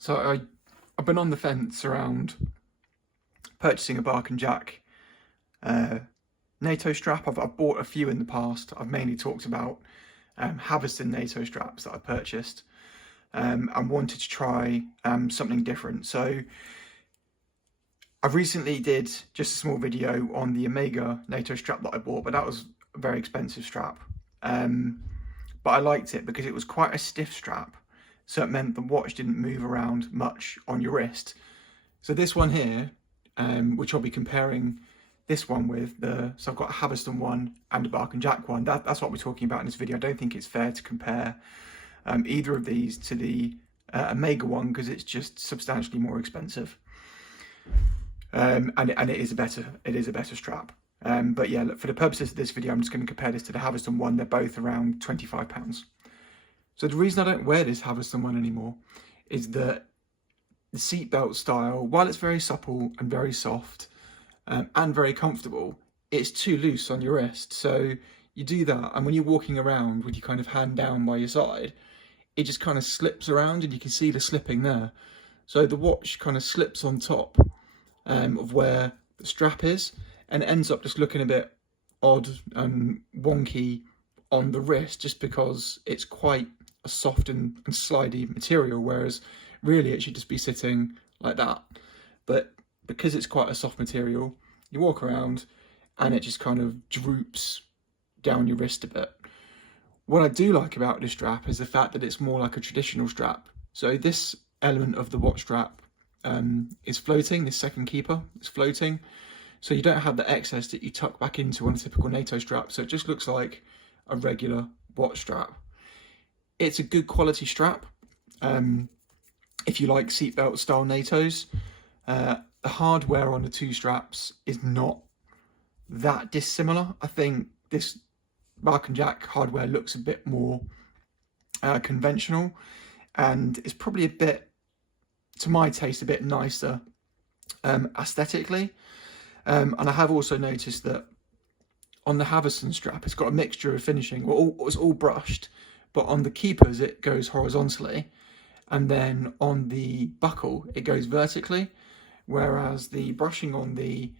So I've been on the fence around purchasing a Bark and Jack NATO strap. I've bought a few in the past. I've mainly talked about Haverston NATO straps that I purchased and wanted to try something different. So I recently did just a small video on the Omega NATO strap that I bought, but that was a very expensive strap. But I liked it because it was quite a stiff strap, so it meant the watch didn't move around much on your wrist. So this one here, which I'll be comparing this one with, so I've got a Haverston one and a Bark and Jack one. That's what we're talking about in this video. I don't think it's fair to compare either of these to the Omega one because it's just substantially more expensive. And it is a better strap. But yeah, look, for the purposes of this video, I'm just going to compare this to the Haverston one. They're both around £25. So the reason I don't wear this Haverston one anymore is that the seatbelt style, while it's very supple and very soft and very comfortable, it's too loose on your wrist. So you do that, and when you're walking around with your kind of hand down by your side, it just kind of slips around, and you can see the slipping there. So the watch kind of slips on top of where the strap is, and it ends up just looking a bit odd and wonky on the wrist, just because it's quite a soft and slidey material, whereas really it should just be sitting like that. But because it's quite a soft material, you walk around and it just kind of droops down your wrist a bit. What I do like about this strap is the fact that it's more like a traditional strap. So this element of the watch strap is floating. This second keeper is floating, so you don't have the excess that you tuck back into on a typical NATO strap. So it just looks like a regular watch strap. It's a good quality strap. If you like seatbelt style NATOs, the hardware on the two straps is not that dissimilar. I think this Bark and Jack hardware looks a bit more conventional, and it's probably a bit, to my taste, a bit nicer aesthetically. And I have also noticed that on the Haverston strap, it's got a mixture of finishing. Well, it's all brushed, but on the keepers it goes horizontally, and then on the buckle it goes vertically, whereas the brushing on the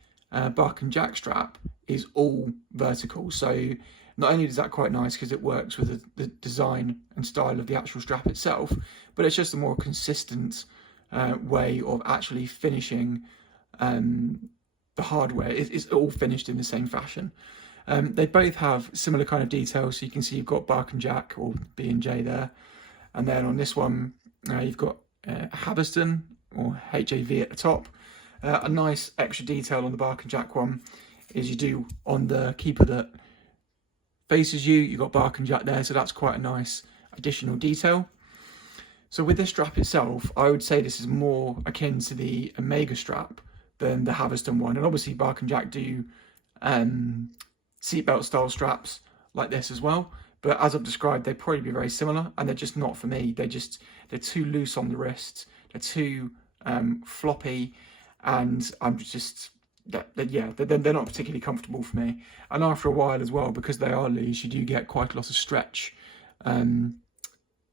Bark and Jack strap is all vertical. So not only is that quite nice because it works with the design and style of the actual strap itself, but it's just a more consistent way of actually finishing the hardware. It's all finished in the same fashion. They both have similar kind of details, so you can see you've got Bark and Jack, or B&J there, and then on this one you've got Haverston or HAV at the top. A nice extra detail on the Bark and Jack one is you do on the keeper that faces you, you've got Bark and Jack there, so that's quite a nice additional detail. So with this strap itself, I would say this is more akin to the Omega strap than the Haverston one. And obviously Bark and Jack do seatbelt style straps like this as well, but as I've described, they'd probably be very similar, and they're just not for me. They're too loose on the wrists, they're too floppy, and I'm just, they're not particularly comfortable for me. And after a while as well, because they are loose, you do get quite a lot of stretch in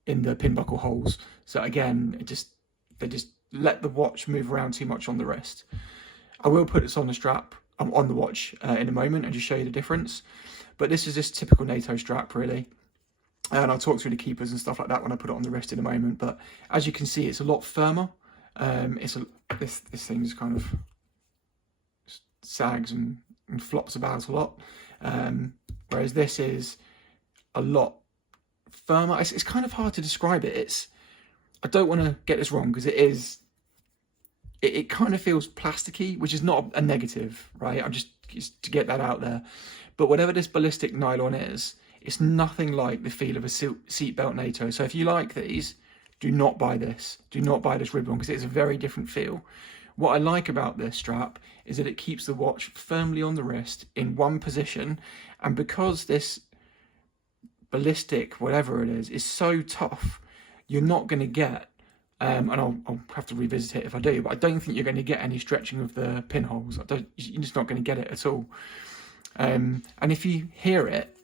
the pin buckle holes. So again, they just let the watch move around too much on the wrist. I will put this on the strap, on the watch in a moment, and just show you the difference. But this is just typical NATO strap, really. And I'll talk through the keepers and stuff like that when I put it on the wrist in a moment. But as you can see, it's a lot firmer. This thing just kind of sags and flops about a lot, whereas this is a lot firmer. It's kind of hard to describe it. I don't want to get this wrong because it kind of feels plasticky, which is not a negative, right? I'm just to get that out there. But whatever this ballistic nylon is, it's nothing like the feel of a seatbelt NATO. So if you like these, do not buy this. Do not buy this ribbon because it's a very different feel. What I like about this strap is that it keeps the watch firmly on the wrist in one position, and because this ballistic, whatever it is so tough, you're not going to get, and I'll have to revisit it if I do, but I don't think you're going to get any stretching of the pinholes. You're just not going to get it at all. And if you hear it,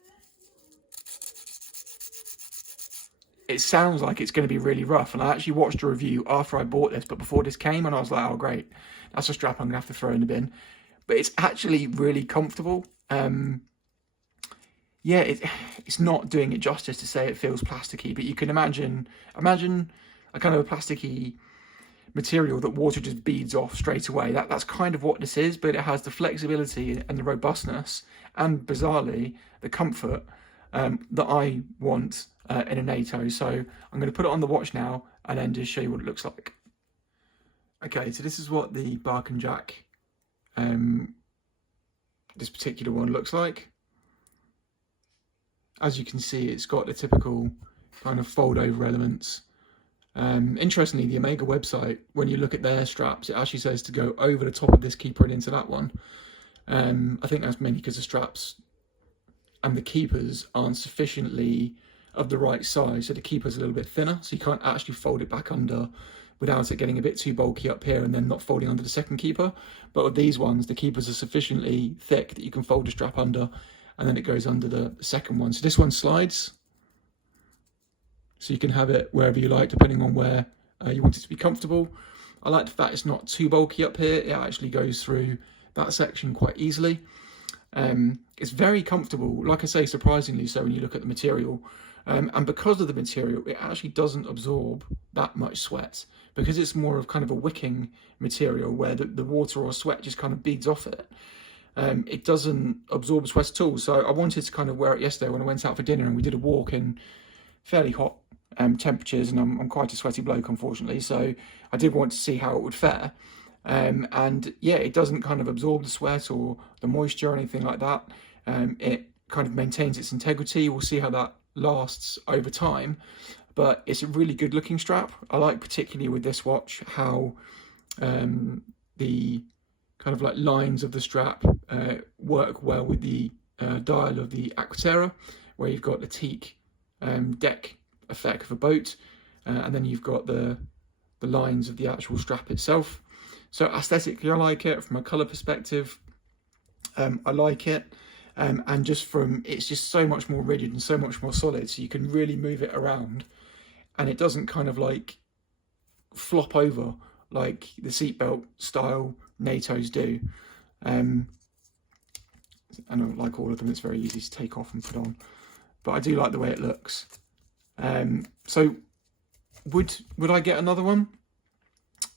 it sounds like it's going to be really rough. And I actually watched a review after I bought this, but before this came, and I was like, oh great, that's a strap I'm gonna have to throw in the bin. But it's actually really comfortable. Yeah, it's not doing it justice to say it feels plasticky, but you can imagine a kind of a plasticky material that water just beads off straight away. That's kind of what this is, but it has the flexibility and the robustness, and bizarrely the comfort that I want in a NATO. So I'm going to put it on the watch now and then just show you what it looks like. Okay, so this is what the Bark and Jack, this particular one looks like. As you can see, it's got the typical kind of fold over elements. Interestingly, the Omega website, when you look at their straps, it actually says to go over the top of this keeper and into that one. I think that's mainly because the straps and the keepers aren't sufficiently of the right size, so the keeper's a little bit thinner, so you can't actually fold it back under without it getting a bit too bulky up here and then not folding under the second keeper. But with these ones, the keepers are sufficiently thick that you can fold the strap under, and then it goes under the second one. So this one slides, so you can have it wherever you like, depending on where you want it to be comfortable. I like the fact it's not too bulky up here. It actually goes through that section quite easily. It's very comfortable, like I say, surprisingly so when you look at the material. And because of the material, it actually doesn't absorb that much sweat, because it's more of kind of a wicking material where the water or sweat just kind of beads off it. It doesn't absorb sweat at all. So I wanted to kind of wear it yesterday when I went out for dinner, and we did a walk in fairly hot temperatures, and I'm quite a sweaty bloke, unfortunately, so I did want to see how it would fare. And yeah, it doesn't kind of absorb the sweat or the moisture or anything like that. It kind of maintains its integrity. We'll see how that lasts over time, but it's a really good looking strap. I like particularly with this watch how the kind of like lines of the strap work well with the dial of the Aquaterra, where you've got the teak deck effect of a boat, and then you've got the lines of the actual strap itself. So aesthetically I like it. From a colour perspective, I like it, and just from, it's just so much more rigid and so much more solid, so you can really move it around and it doesn't kind of like flop over like the seatbelt style NATOs do. And like all of them, it's very easy to take off and put on, but I do like the way it looks. So would I get another one?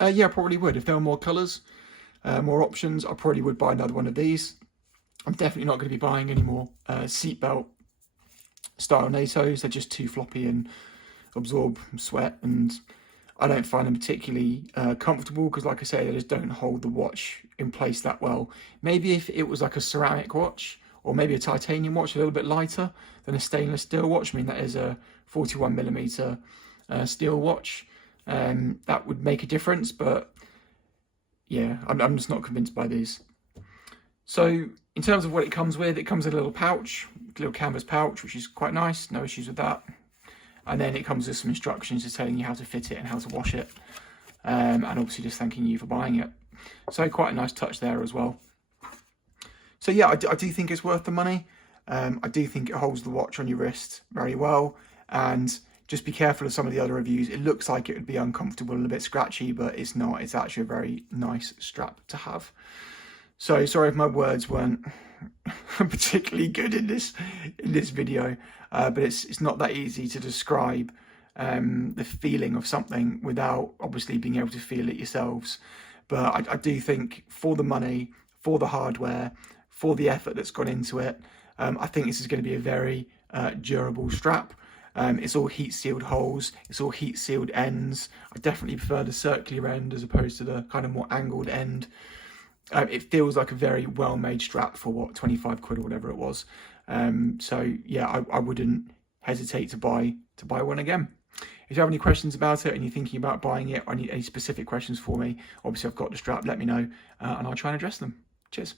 Yeah, I probably would. If there were more colours, more options, I probably would buy another one of these. I'm definitely not going to be buying any more seatbelt style NATOs. They're just too floppy and absorb sweat, and I don't find them particularly comfortable, because like I say, they just don't hold the watch in place that well. Maybe if it was like a ceramic watch, or maybe a titanium watch, a little bit lighter than a stainless steel watch. I mean, that is a 41mm steel watch. That would make a difference, but yeah, I'm just not convinced by these. So in terms of what it comes with in a little pouch, a little canvas pouch, which is quite nice, no issues with that. And then it comes with some instructions just telling you how to fit it and how to wash it, and obviously just thanking you for buying it. So quite a nice touch there as well. So yeah, I do think it's worth the money. I do think it holds the watch on your wrist very well, and just be careful of some of the other reviews. It looks like it would be uncomfortable and a bit scratchy, but it's not. It's actually a very nice strap to have. So sorry if my words weren't particularly good in this video, but it's not that easy to describe the feeling of something without obviously being able to feel it yourselves. But I do think for the money, for the hardware, for the effort that's gone into it, I think this is going to be a very durable strap. It's all heat sealed holes, it's all heat sealed ends. I definitely prefer the circular end as opposed to the kind of more angled end. It feels like a very well made strap for what, 25 quid or whatever it was. So yeah, I wouldn't hesitate to buy one again. If you have any questions about it and you're thinking about buying it, or any specific questions for me, obviously I've got the strap, let me know, and I'll try and address them. Cheers.